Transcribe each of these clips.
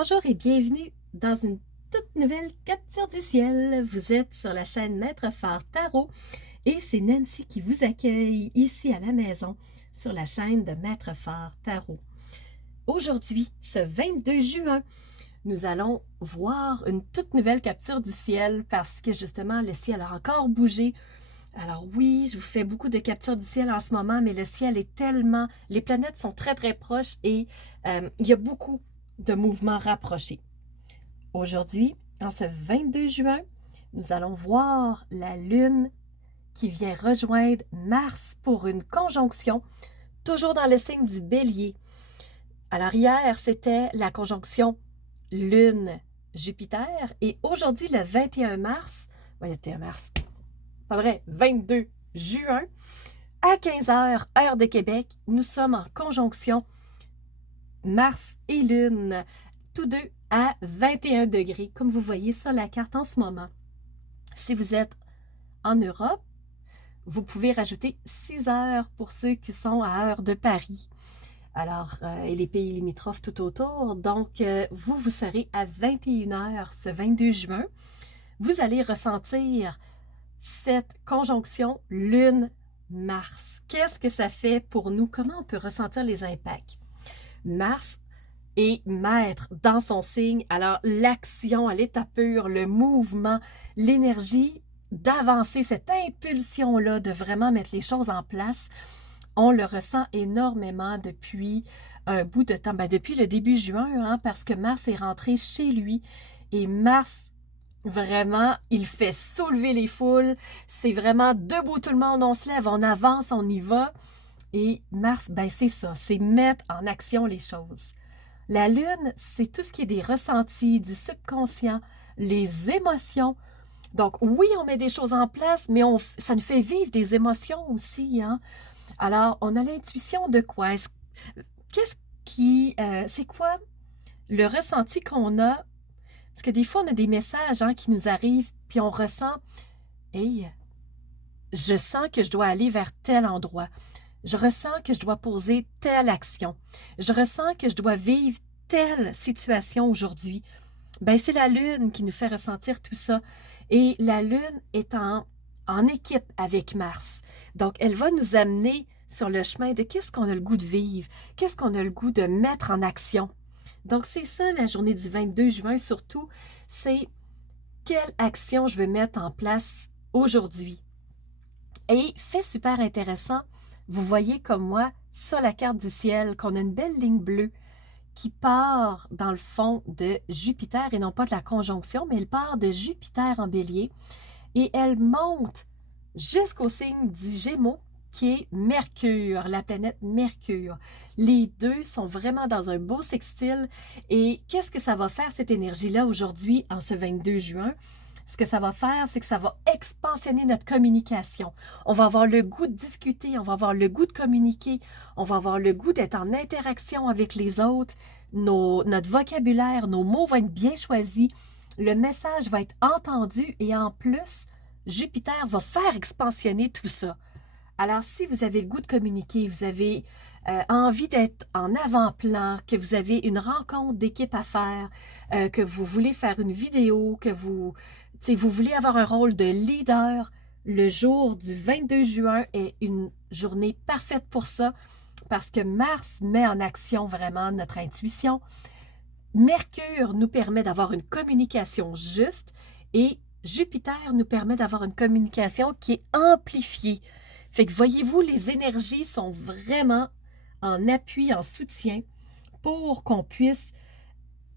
Bonjour et bienvenue dans une toute nouvelle capture du ciel. Vous êtes sur la chaîne Maître Phare Tarot et c'est Nancy qui vous accueille ici à la maison sur la chaîne de Maître Phare Tarot. Aujourd'hui, ce 22 juin, nous allons voir une toute nouvelle capture du ciel parce que justement le ciel a encore bougé. Alors oui, je vous fais beaucoup de captures du ciel en ce moment, mais le ciel est tellement... Les planètes sont très très proches et il y a beaucoup de mouvements rapprochés. Aujourd'hui, en ce 22 juin, nous allons voir la Lune qui vient rejoindre Mars pour une conjonction, toujours dans le signe du Bélier. Alors hier, c'était la conjonction Lune-Jupiter et aujourd'hui, le 21 mars, 22 juin, à 15h, heure de Québec, nous sommes en conjonction Mars et Lune, tous deux à 21 degrés, comme vous voyez sur la carte en ce moment. Si vous êtes en Europe, vous pouvez rajouter 6 heures pour ceux qui sont à heure de Paris. Alors, et les pays limitrophes tout autour. Donc, vous serez à 21 heures ce 22 juin. Vous allez ressentir cette conjonction Lune-Mars. Qu'est-ce que ça fait pour nous? Comment on peut ressentir les impacts? Mars est maître dans son signe, alors l'action à l'état pur, le mouvement, l'énergie d'avancer, cette impulsion-là de vraiment mettre les choses en place, on le ressent énormément depuis un bout de temps, depuis le début juin, parce que Mars est rentré chez lui et Mars, vraiment, il fait soulever les foules, c'est vraiment debout tout le monde, on se lève, on avance, on y va. Et Mars, c'est ça, c'est mettre en action les choses. La Lune, c'est tout ce qui est des ressentis, du subconscient, les émotions. Donc oui, on met des choses en place, mais ça nous fait vivre des émotions aussi. Alors, on a l'intuition de quoi? C'est quoi le ressenti qu'on a? Parce que des fois, on a des messages qui nous arrivent, puis on ressent, hey, je sens que je dois aller vers tel endroit. Je ressens que je dois poser telle action. Je ressens que je dois vivre telle situation aujourd'hui. C'est la Lune qui nous fait ressentir tout ça. Et la Lune est en équipe avec Mars. Donc, elle va nous amener sur le chemin de qu'est-ce qu'on a le goût de vivre, qu'est-ce qu'on a le goût de mettre en action. Donc, c'est ça la journée du 22 juin surtout, c'est quelle action je veux mettre en place aujourd'hui. Et fait super intéressant, vous voyez comme moi, sur la carte du ciel, qu'on a une belle ligne bleue qui part dans le fond de Jupiter, et non pas de la conjonction, mais elle part de Jupiter en bélier, et elle monte jusqu'au signe du Gémeaux, qui est Mercure, la planète Mercure. Les deux sont vraiment dans un beau sextile, et qu'est-ce que ça va faire, cette énergie-là, aujourd'hui, en ce 22 juin? Ce que ça va faire, c'est que ça va expansionner notre communication. On va avoir le goût de discuter, on va avoir le goût de communiquer, on va avoir le goût d'être en interaction avec les autres. Notre vocabulaire, nos mots vont être bien choisis. Le message va être entendu et en plus, Jupiter va faire expansionner tout ça. Alors, si vous avez le goût de communiquer, vous avez envie d'être en avant-plan, que vous avez une rencontre d'équipe à faire, que vous voulez faire une vidéo, que vous voulez avoir un rôle de leader, le jour du 22 juin est une journée parfaite pour ça parce que Mars met en action vraiment notre intuition. Mercure nous permet d'avoir une communication juste et Jupiter nous permet d'avoir une communication qui est amplifiée. Fait que voyez-vous, les énergies sont vraiment en appui, en soutien pour qu'on puisse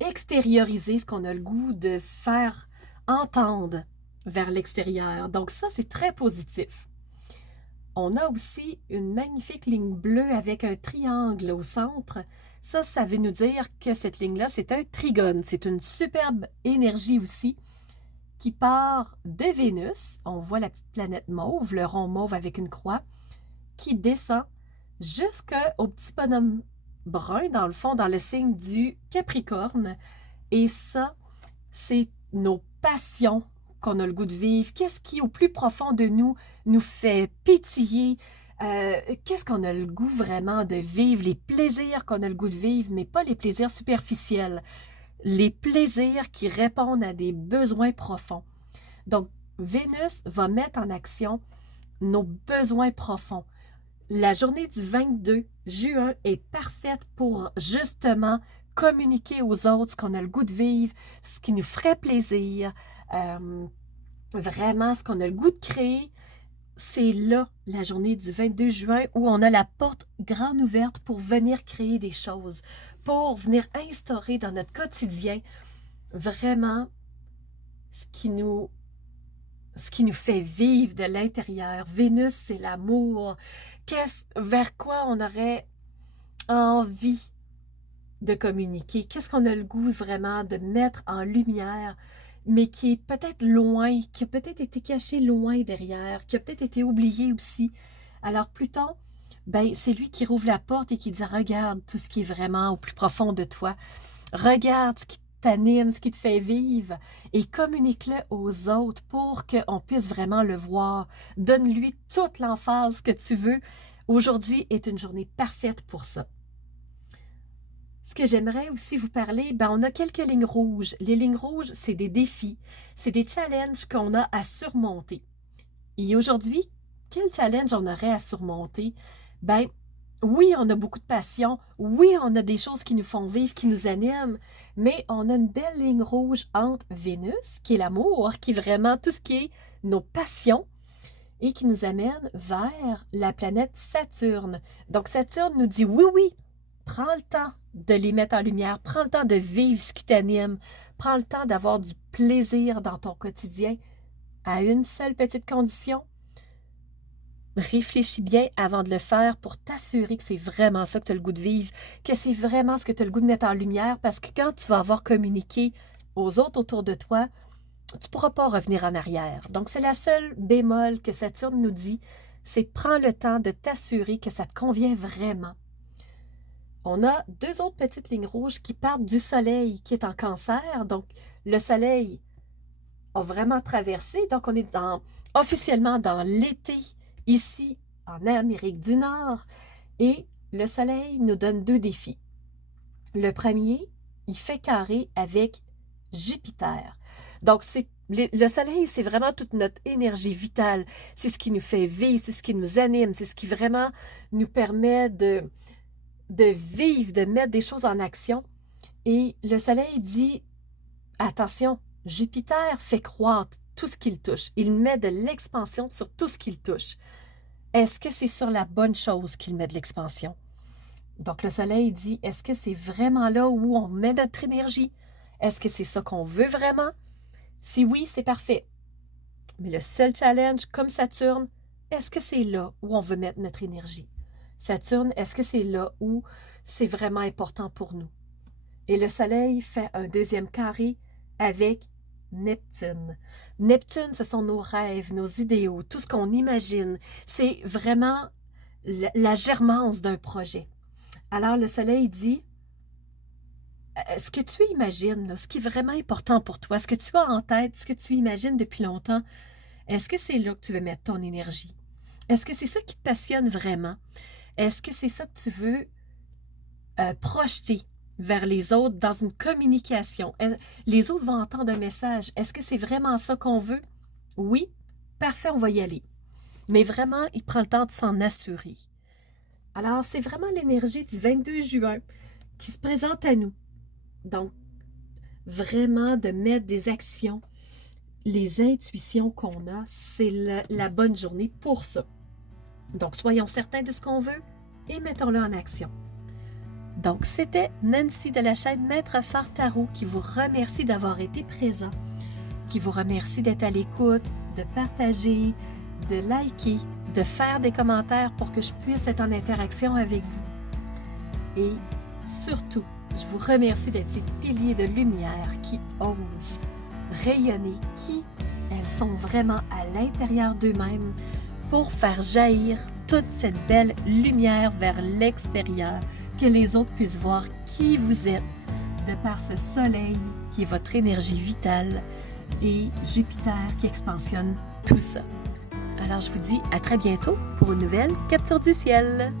extérioriser ce qu'on a le goût de faire entendre vers l'extérieur. Donc ça, c'est très positif. On a aussi une magnifique ligne bleue avec un triangle au centre. Ça veut nous dire que cette ligne-là, c'est un trigone. C'est une superbe énergie aussi qui part de Vénus. On voit la petite planète mauve, le rond mauve avec une croix, qui descend jusqu'au petit bonhomme brun, dans le fond, dans le signe du Capricorne. Et ça, c'est nos passions qu'on a le goût de vivre. Qu'est-ce qui, au plus profond de nous fait pétiller? Qu'est-ce qu'on a le goût vraiment de vivre? Les plaisirs qu'on a le goût de vivre, mais pas les plaisirs superficiels. les plaisirs qui répondent à des besoins profonds. Donc, Vénus va mettre en action nos besoins profonds. La journée du 22 juin est parfaite pour justement communiquer aux autres ce qu'on a le goût de vivre, ce qui nous ferait plaisir, vraiment ce qu'on a le goût de créer. C'est là, la journée du 22 juin, où on a la porte grande ouverte pour venir créer des choses, pour venir instaurer dans notre quotidien vraiment ce qui nous fait vivre de l'intérieur. Vénus, c'est l'amour. Vers quoi on aurait envie de communiquer? Qu'est-ce qu'on a le goût vraiment de mettre en lumière, mais qui est peut-être loin, qui a peut-être été caché loin derrière, qui a peut-être été oublié aussi. Alors Pluton, c'est lui qui rouvre la porte et qui dit « Regarde tout ce qui est vraiment au plus profond de toi. Regarde ce qui t'anime, ce qui te fait vivre et communique-le aux autres pour qu'on puisse vraiment le voir. Donne-lui toute l'emphase que tu veux. Aujourd'hui est une journée parfaite pour ça. » Ce que j'aimerais aussi vous parler, on a quelques lignes rouges. Les lignes rouges, c'est des défis, c'est des challenges qu'on a à surmonter. Et aujourd'hui, quel challenge on aurait à surmonter? Oui, on a beaucoup de passion, oui, on a des choses qui nous font vivre, qui nous animent, mais on a une belle ligne rouge entre Vénus, qui est l'amour, qui est vraiment tout ce qui est nos passions, et qui nous amène vers la planète Saturne. Donc Saturne nous dit oui, prends le temps de les mettre en lumière, prends le temps de vivre ce qui t'anime, prends le temps d'avoir du plaisir dans ton quotidien, à une seule petite condition. Réfléchis bien avant de le faire pour t'assurer que c'est vraiment ça que tu as le goût de vivre, que c'est vraiment ce que tu as le goût de mettre en lumière, parce que quand tu vas avoir communiqué aux autres autour de toi, tu ne pourras pas revenir en arrière. Donc, c'est la seule bémol que Saturne nous dit, c'est prends le temps de t'assurer que ça te convient vraiment. On a deux autres petites lignes rouges qui partent du Soleil qui est en Cancer. Donc, le Soleil a vraiment traversé. Donc, on est officiellement dans l'été ici en Amérique du Nord. Et le Soleil nous donne deux défis. Le premier, il fait carré avec Jupiter. Donc, le Soleil, c'est vraiment toute notre énergie vitale. C'est ce qui nous fait vivre, c'est ce qui nous anime, c'est ce qui vraiment nous permet de vivre, de mettre des choses en action. Et le Soleil dit, attention, Jupiter fait croître tout ce qu'il touche. Il met de l'expansion sur tout ce qu'il touche. Est-ce que c'est sur la bonne chose qu'il met de l'expansion? Donc le Soleil dit, est-ce que c'est vraiment là où on met notre énergie? Est-ce que c'est ça qu'on veut vraiment? Si oui, c'est parfait. Mais le seul challenge, comme Saturne, est-ce que c'est là où on veut mettre notre énergie? Saturne, est-ce que c'est là où c'est vraiment important pour nous? Et le Soleil fait un deuxième carré avec Neptune. Neptune, ce sont nos rêves, nos idéaux, tout ce qu'on imagine. C'est vraiment la germance d'un projet. Alors le Soleil dit, ce que tu imagines, là, ce qui est vraiment important pour toi, ce que tu as en tête, ce que tu imagines depuis longtemps, est-ce que c'est là que tu veux mettre ton énergie? Est-ce que c'est ça qui te passionne vraiment? Est-ce que c'est ça que tu veux projeter vers les autres dans une communication? Les autres vont entendre un message. Est-ce que c'est vraiment ça qu'on veut? Oui, parfait, on va y aller. Mais vraiment, il prend le temps de s'en assurer. Alors, c'est vraiment l'énergie du 22 juin qui se présente à nous. Donc, vraiment de mettre des actions, les intuitions qu'on a, c'est la bonne journée pour ça. Donc, soyons certains de ce qu'on veut et mettons-le en action. Donc, c'était Nancy de la chaîne Maître Phare Tarot qui vous remercie d'avoir été présent, qui vous remercie d'être à l'écoute, de partager, de liker, de faire des commentaires pour que je puisse être en interaction avec vous. Et surtout, je vous remercie d'être ces piliers de lumière qui osent rayonner, qui elles sont vraiment à l'intérieur d'eux-mêmes pour faire jaillir toute cette belle lumière vers l'extérieur, que les autres puissent voir qui vous êtes de par ce soleil qui est votre énergie vitale et Jupiter qui expansionne tout ça. Alors je vous dis à très bientôt pour une nouvelle capture du ciel.